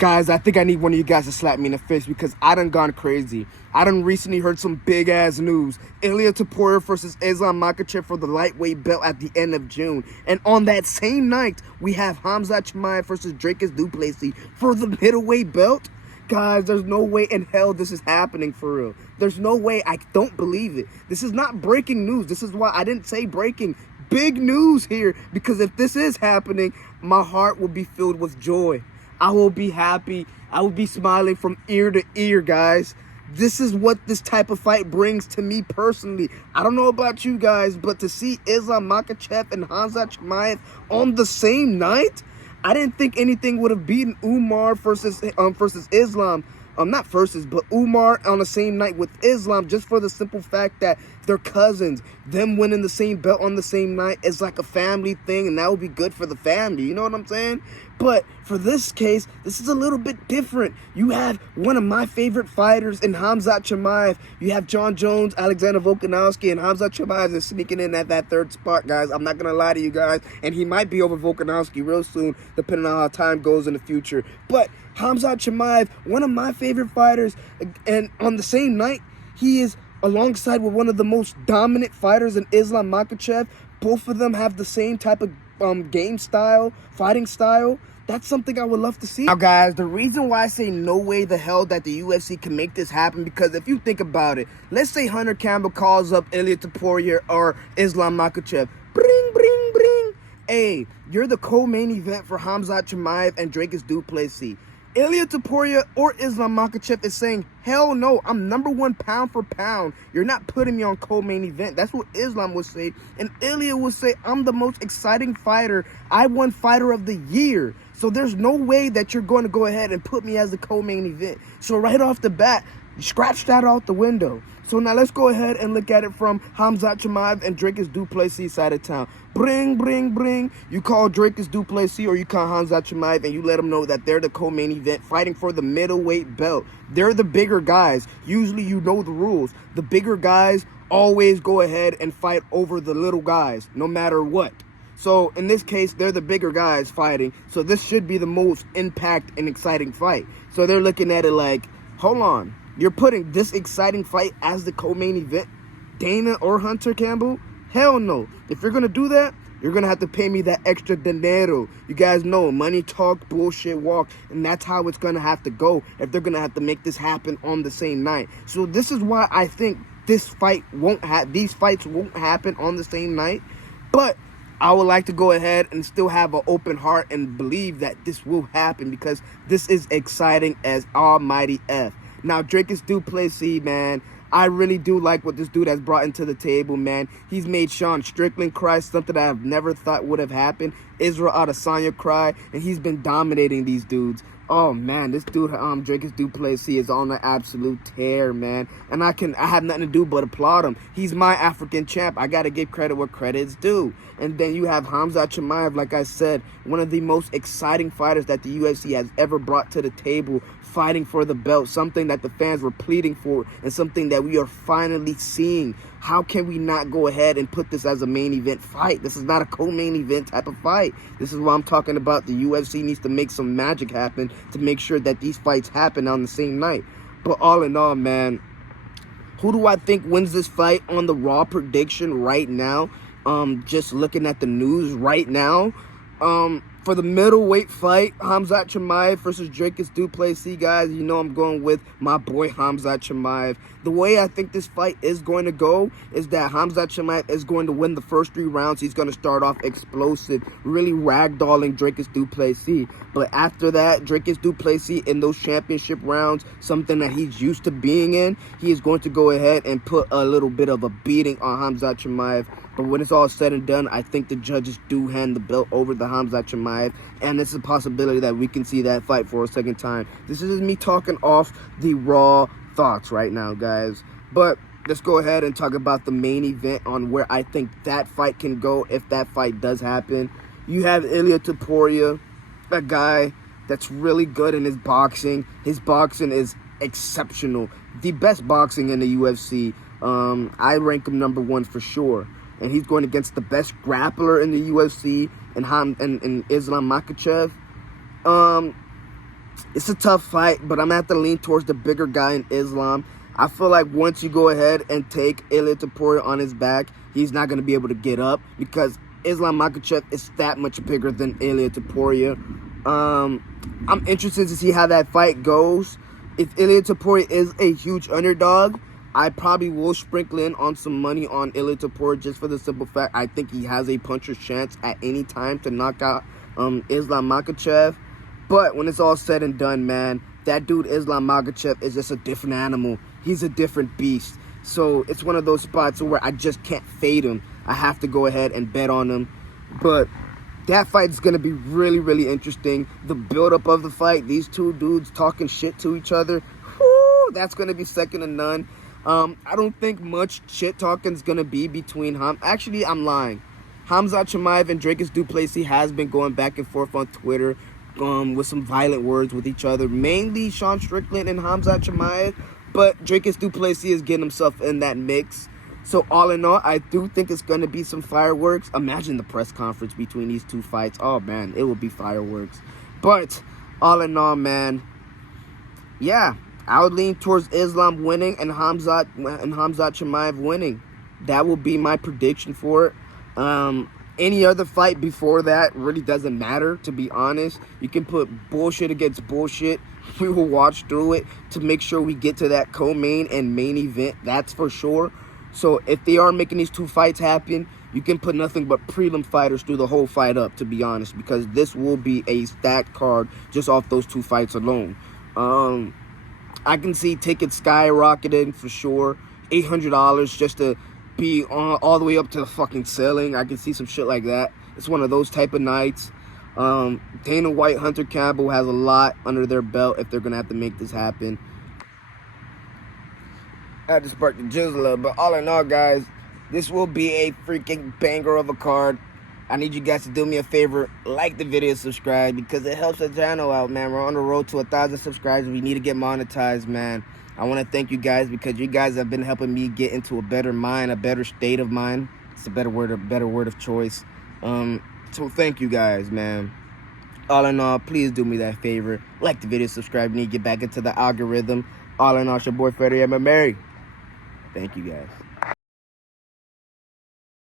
Guys, I think I need one of you guys to slap me in the face because I done gone crazy. I done recently heard some big-ass news. Ilia Topuria versus Islam Makhachev for the lightweight belt at the end of June. And on that same night, we have Khamzat Chimaev versus Dricus Du Plessis for the middleweight belt. Guys, there's no way in hell this is happening for real. There's no way. I don't believe it. This is not breaking news. This is why I didn't say breaking. Big news here, because if this is happening, my heart will be filled with joy. I will be happy. I will be smiling from ear to ear, guys. This is what this type of fight brings to me personally. I don't know about you guys, but to see Islam Makhachev and Khamzat Chimaev on the same night, I didn't think anything would have beaten Umar versus Islam. Not versus, but Umar on the same night with Islam, just for the simple fact that they're cousins. Them winning the same belt on the same night is like a family thing, and that would be good for the family. You know what I'm saying? But for this case, this is a little bit different. You have one of my favorite fighters in Khamzat Chimaev. You have John Jones, Alexander Volkanovski, and Khamzat Chimaev is sneaking in at that third spot, guys. I'm not going to lie to you guys. And he might be over Volkanovski real soon, depending on how time goes in the future. But Khamzat Chimaev, one of my favorite fighters, and on the same night, he is alongside with one of the most dominant fighters in Islam Makhachev. Both of them have the same type of game style, fighting style. That's something I would love to see. Now, guys, the reason why I say no way the hell that the UFC can make this happen, because if you think about it, let's say Hunter Campbell calls up Ilia Topuria or Islam Makhachev. Bring, bring, bring. Hey, you're the co-main event for Khamzat Chimaev and Dricus Du Plessis. Ilia Topuria or Islam Makhachev is saying, hell no, I'm number one pound for pound. You're not putting me on co-main event. That's what Islam would say. And Ilia would say, I'm the most exciting fighter. I won fighter of the year. So there's no way that you're going to go ahead and put me as the co-main event. So right off the bat, scratch that out the window. So now let's go ahead and look at it from Khamzat Chimaev and Dricus Du Plessis side of town. Bring, bring, bring. You call Dricus Du Plessis or you call Khamzat Chimaev and you let them know that they're the co-main event fighting for the middleweight belt. They're the bigger guys. Usually you know the rules. The bigger guys always go ahead and fight over the little guys, no matter what. So in this case, they're the bigger guys fighting. So this should be the most impact and exciting fight. So they're looking at it like, hold on. You're putting this exciting fight as the co-main event? Dana or Hunter Campbell? Hell no. If you're going to do that, you're going to have to pay me that extra dinero. You guys know, money talk, bullshit walk. And that's how it's going to have to go if they're going to have to make this happen on the same night. So this is why I think these fights won't happen on the same night. But I would like to go ahead and still have an open heart and believe that this will happen because this is exciting as almighty F. Now, Dricus Du Plessis, man, I really do like what this dude has brought into the table, man. He's made Sean Strickland cry, something that I've never thought would have happened. Israel Adesanya cry, and he's been dominating these dudes. Oh, man, this dude, Dricus Du Plessis is on an absolute tear, man. And I have nothing to do but applaud him. He's my African champ. I got to give credit where credit's due. And then you have Khamzat Chimaev, like I said, one of the most exciting fighters that the UFC has ever brought to the table, fighting for the belt, something that the fans were pleading for and something that we are finally seeing. How can we not go ahead and put this as a main event fight? This is not a co-main event type of fight. This is what I'm talking about. The UFC needs to make some magic happen to make sure that these fights happen on the same night. But all in all, man, who do I think wins this fight on the Raw prediction right now? Just looking at the news right now, for the middleweight fight, Khamzat Chimaev versus Dricus Du Plessis, guys, you know I'm going with my boy Khamzat Chimaev. The way I think this fight is going to go is that Khamzat Chimaev is going to win the first 3 rounds. He's going to start off explosive, really ragdolling Dricus Du Plessis. But after that, Dricus Du Plessis in those championship rounds, something that he's used to being in, he is going to go ahead and put a little bit of a beating on Khamzat Chimaev. But when it's all said and done, I think the judges do hand the belt over to Khamzat Chimaev, and it's a possibility that we can see that fight for a second time. This is me talking off the raw thoughts right now, guys. But let's go ahead and talk about the main event on where I think that fight can go if that fight does happen. You have Ilia Topuria, a guy that's really good in his boxing. His boxing is exceptional. The best boxing in the UFC. I rank him number 1 for sure. And he's going against the best grappler in the UFC and Islam Makhachev. It's a tough fight, but I'm going to have to lean towards the bigger guy in Islam. I feel like once you go ahead and take Ilia Topuria on his back, he's not going to be able to get up because Islam Makhachev is that much bigger than Ilia Topuria. I'm interested to see how that fight goes. If Ilia Topuria is a huge underdog, I probably will sprinkle in on some money on Ilia Topuria just for the simple fact I think he has a puncher's chance at any time to knock out Islam Makhachev. But when it's all said and done, man, that dude Islam Makhachev is just a different animal. He's a different beast. So it's one of those spots where I just can't fade him. I have to go ahead and bet on him. But that fight is going to be really, really interesting. The build-up of the fight, these two dudes talking shit to each other, whoo, that's going to be second to none. I don't think much shit talking is going to be between Actually, I'm lying. Khamzat Chimaev and Dricus Du Plessis has been going back and forth on Twitter with some violent words with each other. Mainly Sean Strickland and Khamzat Chimaev, but Dricus Du Plessis is getting himself in that mix. So all in all, I do think it's going to be some fireworks. Imagine the press conference between these two fights. Oh, man, it will be fireworks. But all in all, man, yeah, I would lean towards Islam winning and Khamzat Chimaev winning. That will be my prediction for it. Any other fight before that really doesn't matter, to be honest. You can put bullshit against bullshit. We will watch through it to make sure we get to that co-main and main event. That's for sure. So if they are making these two fights happen, you can put nothing but prelim fighters through the whole fight up, to be honest, because this will be a stacked card just off those two fights alone. I can see tickets skyrocketing for sure. $800 just to be all the way up to the fucking ceiling. I can see some shit like that. It's one of those type of nights. Dana White, Hunter Campbell has a lot under their belt if they're going to have to make this happen. I had to spark the jizzle, but all in all, guys, this will be a freaking banger of a card. I need you guys to do me a favor, like the video, subscribe, because it helps the channel out, man. We're on the road to 1,000 subscribers. We need to get monetized, man. I want to thank you guys because you guys have been helping me get into a better mind, a better state of mind. It's a better word of choice. So thank you guys, man. All in all, please do me that favor. Like the video, subscribe. We need to get back into the algorithm. All in all, it's your boy Freddie. I'm Mary. Thank you guys.